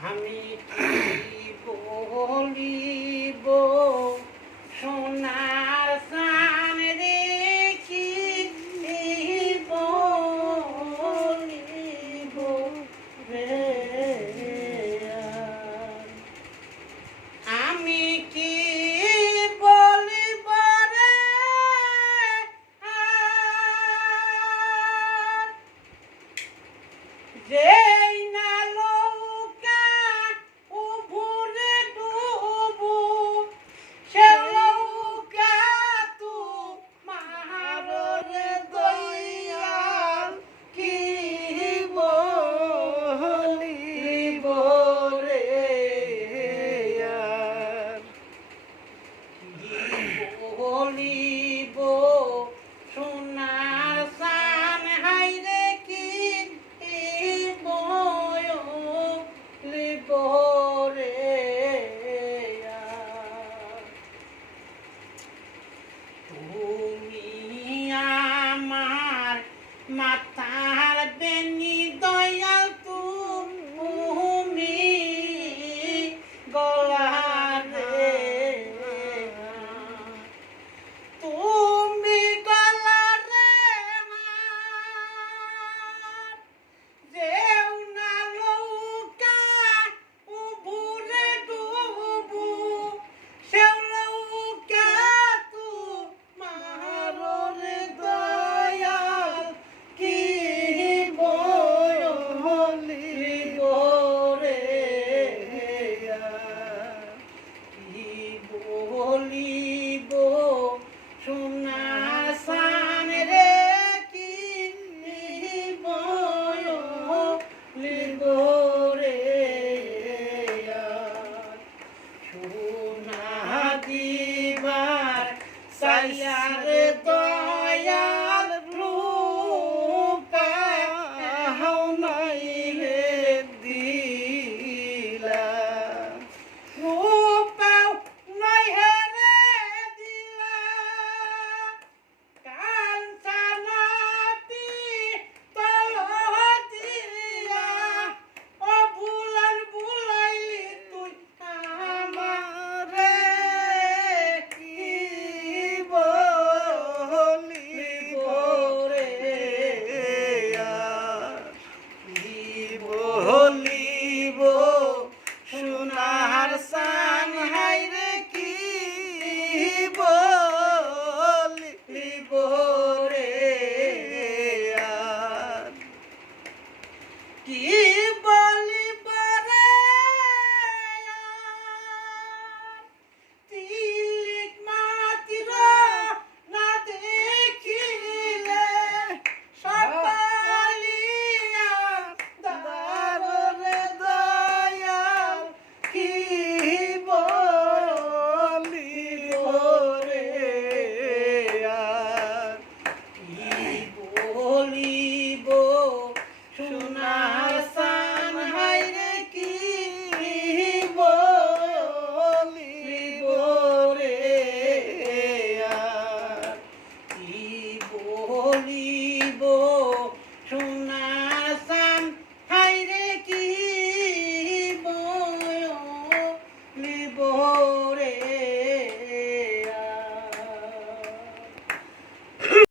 Honey. only essa